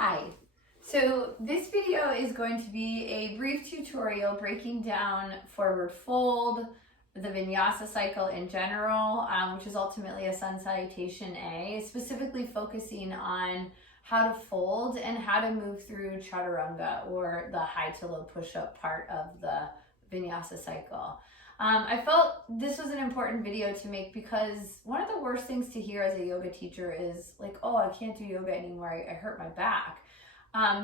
Hi. So this video is going to be a brief tutorial breaking down forward fold, the vinyasa cycle in general, which is ultimately a Sun Salutation A, specifically focusing on how to fold and how to move through chaturanga, or the high to low push-up part of the vinyasa cycle. I felt this was an important video to make because one of the worst things to hear as a yoga teacher is like, oh, I can't do yoga anymore, I hurt my back.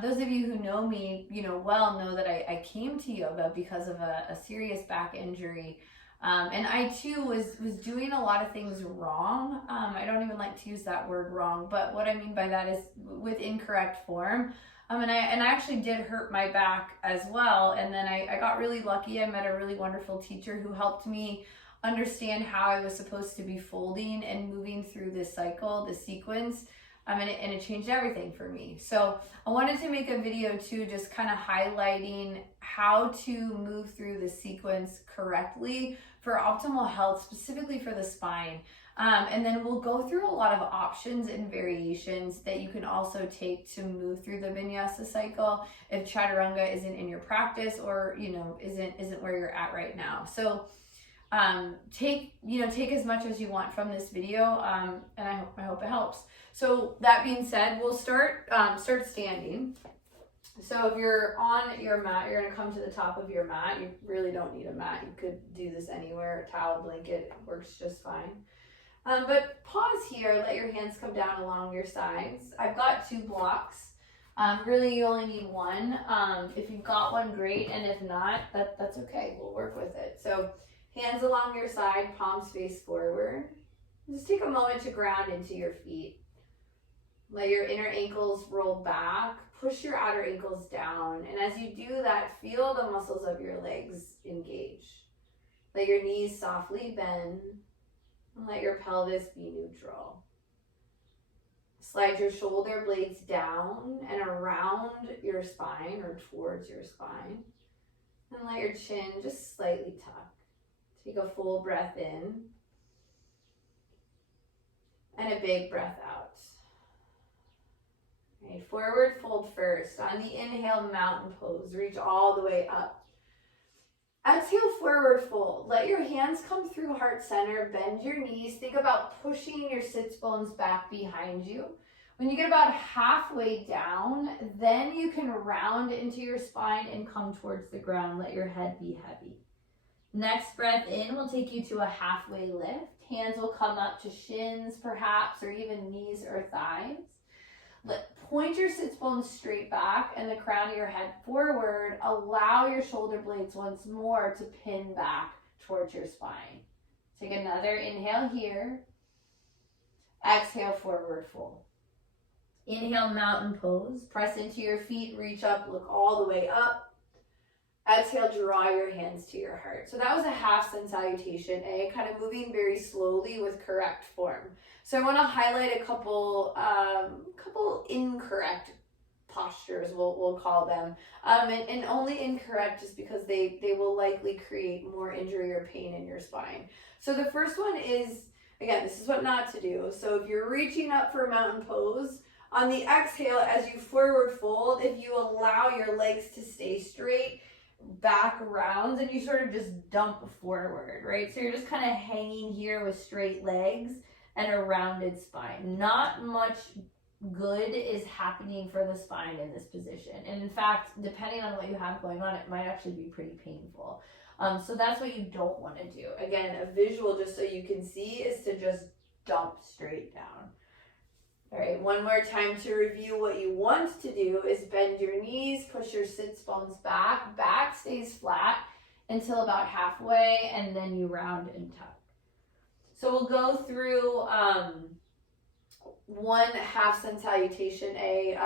Those of you who know me, well know that I came to yoga because of a serious back injury. And I too was doing a lot of things wrong. I don't even like to use that word wrong, but what I mean by that is with incorrect form. And I actually did hurt my back as well. And then I got really lucky. I met a really wonderful teacher who helped me understand how I was supposed to be folding and moving through this cycle, this sequence. And it changed everything for me. So I wanted to make a video too, just kind of highlighting how to move through the sequence correctly for optimal health, specifically for the spine. And then we'll go through a lot of options and variations that you can also take to move through the vinyasa cycle if chaturanga isn't in your practice or isn't where you're at right now. So take as much as you want from this video, and I hope it helps. So that being said, we'll start standing. So if you're on your mat, you're gonna come to the top of your mat. You really don't need a mat. You could do this anywhere. A towel, blanket works just fine. But pause here, let your hands come down along your sides. I've got 2 blocks. Really you only need one. If you've got one, great, and if not, that's okay. We'll work with it. So hands along your side, palms face forward. Just take a moment to ground into your feet. Let your inner ankles roll back. Push your outer ankles down. And as you do that, feel the muscles of your legs engage. Let your knees softly bend. And let your pelvis be neutral. Slide your shoulder blades down and around your spine or towards your spine. And let your chin just slightly tuck. Take a full breath in and a big breath out. Okay, forward fold first. On the inhale, mountain pose. Reach all the way up. Exhale, forward fold. Let your hands come through heart center. Bend your knees. Think about pushing your sits bones back behind you. When you get about halfway down, then you can round into your spine and come towards the ground. Let your head be heavy. Next breath in will take you to a halfway lift. Hands will come up to shins perhaps, or even knees or thighs. Point your sits bones straight back and the crown of your head forward. Allow your shoulder blades once more to pin back towards your spine. Take another inhale here. Exhale, forward fold. Inhale, mountain pose. Press into your feet, reach up, look all the way up. Exhale, draw your hands to your heart. So that was a half Sun Salutation A, kind of moving very slowly with correct form. So I want to highlight a couple incorrect postures, we'll call them, and only incorrect just because they will likely create more injury or pain in your spine. So the first one is, again, this is what not to do. So if you're reaching up for mountain pose, on the exhale, as you forward fold, if you allow your legs to stay straight, back rounds, and you sort of just dump forward, right? So you're just kind of hanging here with straight legs and a rounded spine. Not much good is happening for the spine in this position. And in fact, depending on what you have going on, it might actually be pretty painful. So that's what you don't want to do. Again, a visual just so you can see is to just dump straight down. All right, one more time to review what you want to do is bend your knees, push your sits bones back. Back stays flat until about halfway, and then you round and tuck. So we'll go through one half Sun Salutation A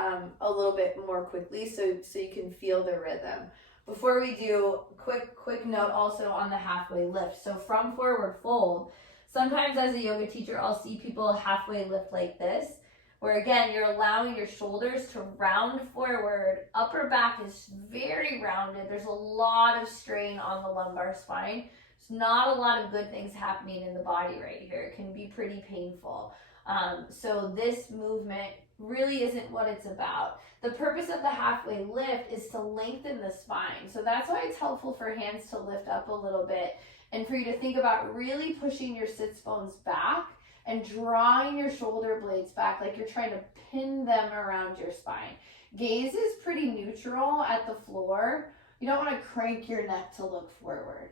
a little bit more quickly so you can feel the rhythm. Before we do, quick note also on the halfway lift. So from forward fold, sometimes as a yoga teacher, I'll see people halfway lift like this, where again, you're allowing your shoulders to round forward. Upper back is very rounded. There's a lot of strain on the lumbar spine. There's not a lot of good things happening in the body right here. It can be pretty painful. So this movement really isn't what it's about. The purpose of the halfway lift is to lengthen the spine. So that's why it's helpful for hands to lift up a little bit and for you to think about really pushing your sits bones back and drawing your shoulder blades back like you're trying to pin them around your spine. Gaze is pretty neutral at the floor. You don't want to crank your neck to look forward.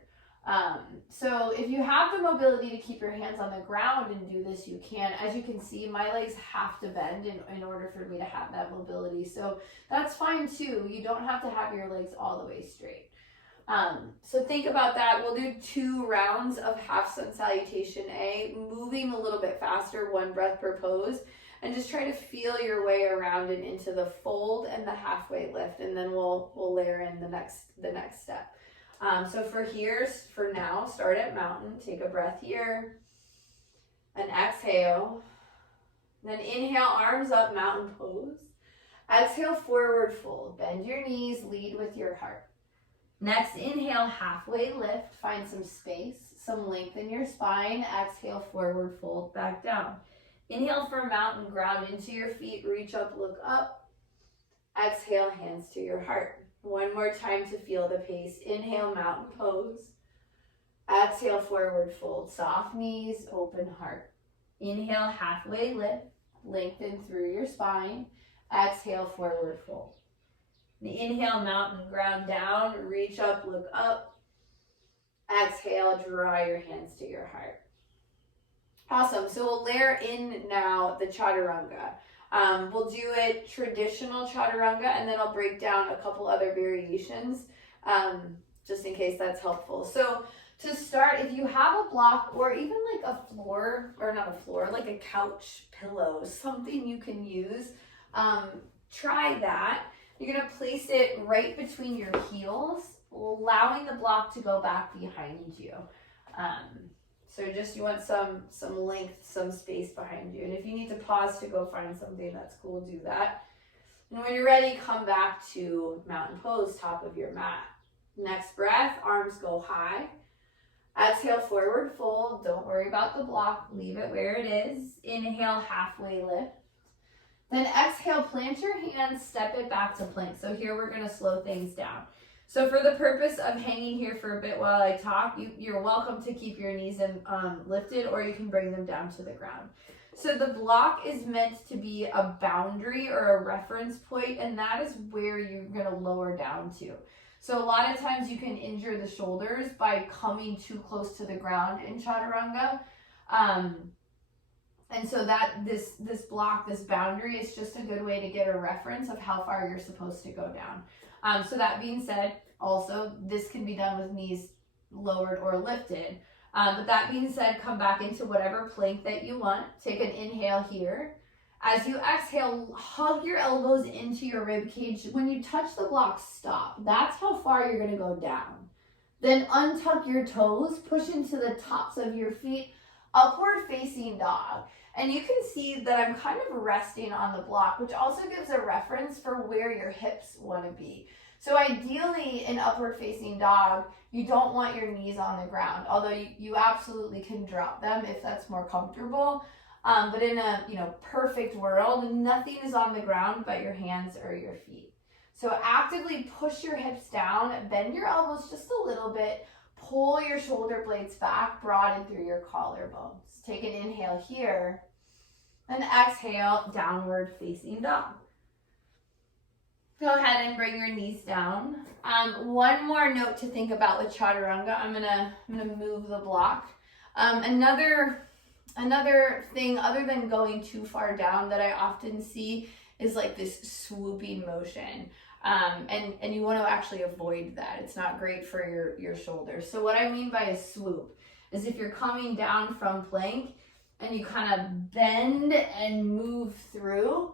So if you have the mobility to keep your hands on the ground and do this, you can. As you can see, my legs have to bend in order for me to have that mobility. So that's fine too. You don't have to have your legs all the way straight. So think about that. We'll do 2 rounds of half Sun Salutation A, moving a little bit faster, 1 breath per pose, and just try to feel your way around and into the fold and the halfway lift, and then we'll layer in the next step. So for now, start at mountain. Take a breath here, and exhale. Then inhale, arms up, mountain pose. Exhale, forward fold. Bend your knees, lead with your heart. Next, inhale, halfway lift. Find some space, some length in your spine. Exhale, forward fold, back down. Inhale for mountain, ground into your feet, reach up, look up. Exhale, hands to your heart. One more time to feel the pace. Inhale, mountain pose. Exhale, forward fold, soft knees, open heart. Inhale, halfway lift, lengthen through your spine. Exhale, forward fold. The inhale, mountain, ground down, reach up, look up. Exhale, draw your hands to your heart. Awesome. So we'll layer in now the chaturanga. We'll do it traditional chaturanga, and then I'll break down a couple other variations just in case that's helpful. So to start, if you have a block or even like a floor, or not a floor, like a couch pillow, something you can use, try that. You're going to place it right between your heels, allowing the block to go back behind you. So just you want some length, some space behind you. And if you need to pause to go find something, that's cool, do that. And when you're ready, come back to mountain pose, top of your mat. Next breath, arms go high. Exhale, forward fold. Don't worry about the block, leave it where it is. Inhale, halfway lift. Then exhale, plant your hands, step it back to plank. So here we're gonna slow things down. So for the purpose of hanging here for a bit while I talk, you're welcome to keep your knees lifted, or you can bring them down to the ground. So the block is meant to be a boundary or a reference point, and that is where you're gonna lower down to. So a lot of times you can injure the shoulders by coming too close to the ground in chaturanga. And so that this block, this boundary, is just a good way to get a reference of how far you're supposed to go down. So that being said, also, this can be done with knees lowered or lifted. But that being said, come back into whatever plank that you want. Take an inhale here. As you exhale, hug your elbows into your rib cage. When you touch the block, stop. That's how far you're gonna go down. Then untuck your toes, push into the tops of your feet, upward facing dog. And you can see that I'm kind of resting on the block, which also gives a reference for where your hips want to be. So ideally in upward facing dog, you don't want your knees on the ground, although you absolutely can drop them if that's more comfortable. But in a perfect world, nothing is on the ground but your hands or your feet. So actively push your hips down, bend your elbows just a little bit, pull your shoulder blades back, broaden through your collarbones. Take an inhale here, and exhale, downward facing dog. Go ahead and bring your knees down. One more note to think about with chaturanga. I'm gonna move the block. Another thing other than going too far down that I often see is like this swooping motion. And you want to actually avoid that. It's not great for your shoulders. So what I mean by a swoop is if you're coming down from plank and you kind of bend and move through,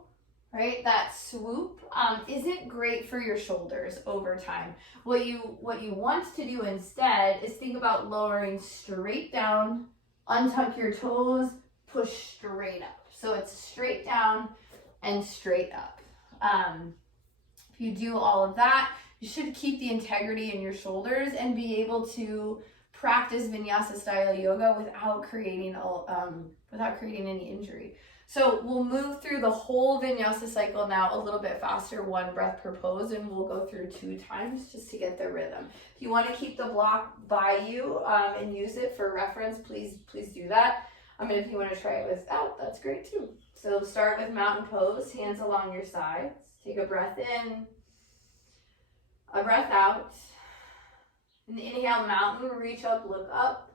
right? That swoop isn't great for your shoulders over time. What you want to do instead is think about lowering straight down, untuck your toes, push straight up. So it's straight down and straight up. If you do all of that, you should keep the integrity in your shoulders and be able to practice vinyasa style yoga without creating without creating any injury. So we'll move through the whole vinyasa cycle now a little bit faster, 1 breath per pose, and we'll go through 2 times just to get the rhythm. If you want to keep the block by you and use it for reference, please do that. And if you want to try it without, that's great too. So start with mountain pose, hands along your sides. Take a breath in, a breath out. And inhale, mountain, reach up, look up.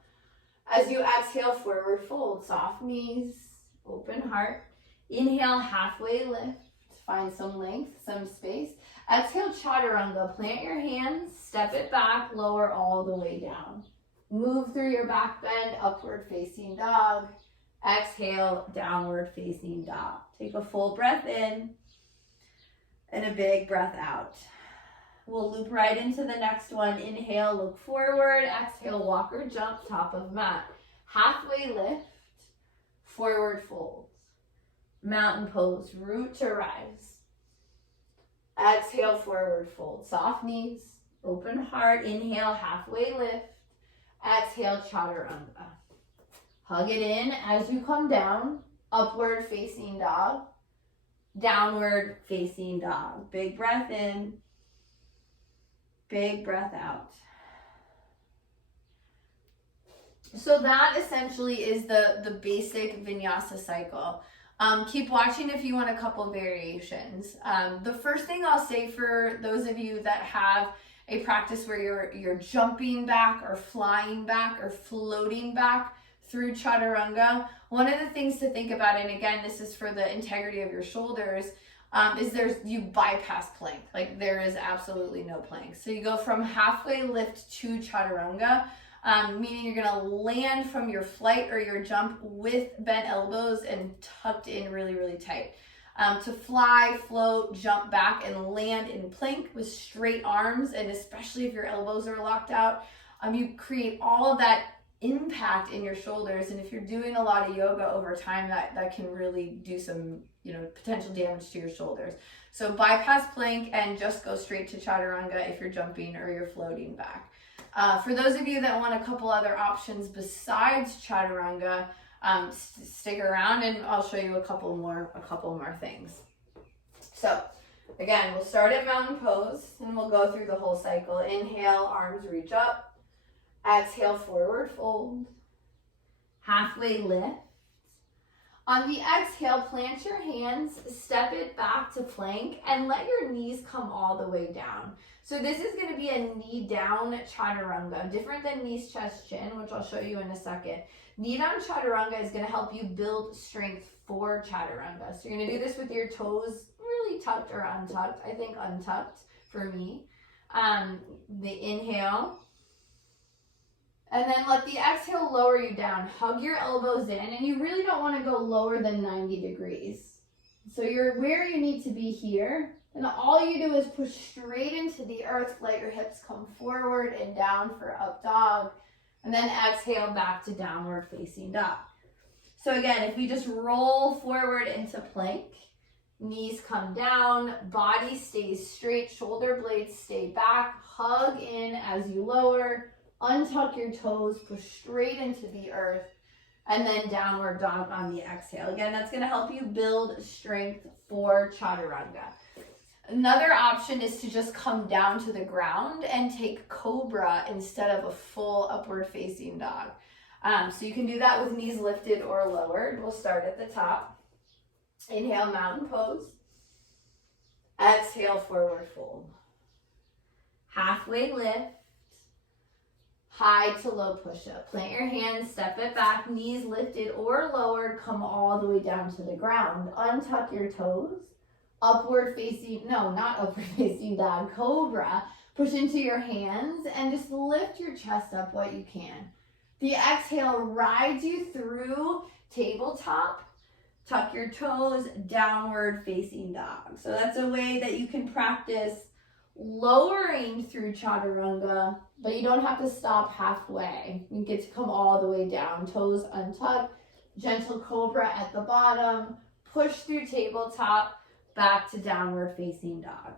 As you exhale, forward fold, soft knees, open heart. Inhale, halfway lift. Find some length, some space. Exhale, chaturanga. Plant your hands, step it back, lower all the way down. Move through your back bend, upward facing dog. Exhale, downward facing dog. Take a full breath in and a big breath out. We'll loop right into the next one. Inhale, look forward. Exhale, walk or jump, top of mat. Halfway lift, forward fold. Mountain pose, root to rise. Exhale, forward fold. Soft knees, open heart. Inhale, halfway lift. Exhale, chaturanga. Hug it in as you come down. Upward facing dog. Downward facing dog. Big breath in. Big breath out. So that essentially is the basic vinyasa cycle. Keep watching if you want a couple variations. The first thing I'll say for those of you that have a practice where you're jumping back or flying back or floating back through chaturanga, one of the things to think about, and again, this is for the integrity of your shoulders, is you bypass plank. Like there is absolutely no plank. So you go from halfway lift to chaturanga, meaning you're gonna land from your flight or your jump with bent elbows and tucked in really, really tight. To fly, float, jump back, and land in plank with straight arms, and especially if your elbows are locked out, you create all of that impact in your shoulders. And if you're doing a lot of yoga over time, that can really do some potential damage to your shoulders. So bypass plank and just go straight to chaturanga if you're jumping or you're floating back. For those of you that want a couple other options besides chaturanga, stick around and I'll show you a couple more things. So again, we'll start at mountain pose and we'll go through the whole cycle. Inhale, arms reach up. Exhale, forward fold. Halfway lift. On the exhale, plant your hands, step it back to plank, and let your knees come all the way down. So this is going to be a knee down chaturanga, different than knees, chest, chin, which I'll show you in a second. Knee down chaturanga is going to help you build strength for chaturanga. So you're going to do this with your toes really tucked or untucked. I think untucked for me. The inhale. And then let the exhale lower you down. Hug your elbows in, and you really don't want to go lower than 90 degrees. So you're where you need to be here. And all you do is push straight into the earth. Let your hips come forward and down for up dog. And then exhale back to downward facing dog. So again, if we just roll forward into plank, knees come down, body stays straight, shoulder blades stay back, hug in as you lower, untuck your toes, push straight into the earth, and then downward dog on the exhale. Again, that's going to help you build strength for chaturanga. Another option is to just come down to the ground and take cobra instead of a full upward facing dog. So you can do that with knees lifted or lowered. We'll start at the top. Inhale, mountain pose. Exhale, forward fold. Halfway lift. High to low push-up. Plant your hands, step it back, knees lifted or lowered, come all the way down to the ground. Untuck your toes. Upward facing, no, not upward facing dog, cobra. Push into your hands and just lift your chest up what you can. The exhale rides you through tabletop. Tuck your toes, downward facing dog. So that's a way that you can practice lowering through chaturanga, but you don't have to stop halfway. You get to come all the way down, toes untucked, gentle cobra at the bottom, push through tabletop, back to downward facing dog.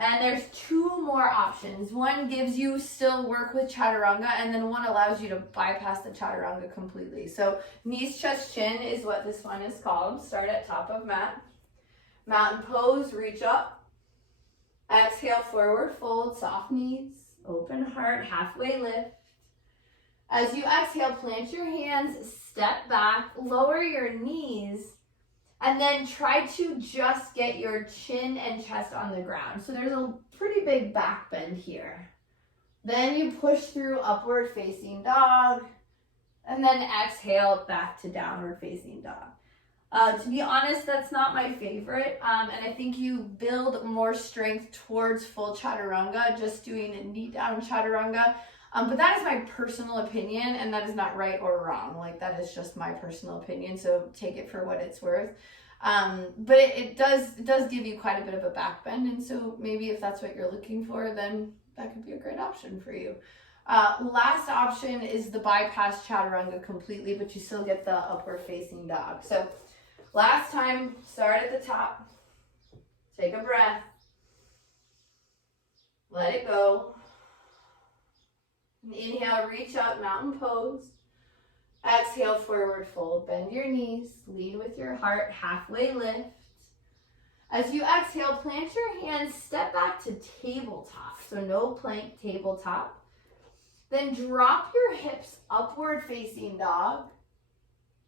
And there's two more options. One gives you still work with chaturanga, and then one allows you to bypass the chaturanga completely. So knees, chest, chin is what this one is called. Start at top of mat. Mountain pose, reach up. Exhale, forward fold, soft knees, open heart, halfway lift. As you exhale, plant your hands, step back, lower your knees, and then try to just get your chin and chest on the ground. So there's a pretty big back bend here. Then you push through upward facing dog, and then exhale back to downward facing dog. To be honest, that's not my favorite, and I think you build more strength towards full chaturanga just doing a knee down chaturanga. But that is my personal opinion, and that is not right or wrong. Like, that is just my personal opinion, so take it for what it's worth. But it does give you quite a bit of a back bend, and so maybe if that's what you're looking for, then that could be a great option for you. Last option is the bypass chaturanga completely, but you still get the upward facing dog. So last time, start at the top, take a breath, let it go. Inhale, reach up, mountain pose. Exhale, forward fold. Bend your knees, lead with your heart, halfway lift. As you exhale, plant your hands, step back to tabletop. So no plank, tabletop. Then drop your hips, upward facing dog.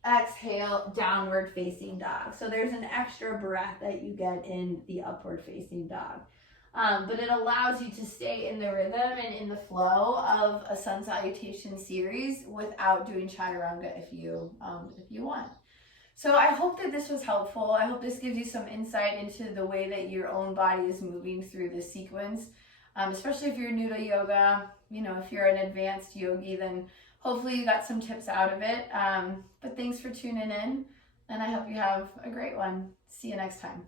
Exhale, downward facing dog. So there's an extra breath that you get in the upward facing dog. But it allows you to stay in the rhythm and in the flow of a sun salutation series without doing chaturanga if you want. So I hope that this was helpful. I hope this gives you some insight into the way that your own body is moving through this sequence, especially if you're new to yoga. You know, if you're an advanced yogi, then hopefully you got some tips out of it. But thanks for tuning in, and I hope you have a great one. See you next time.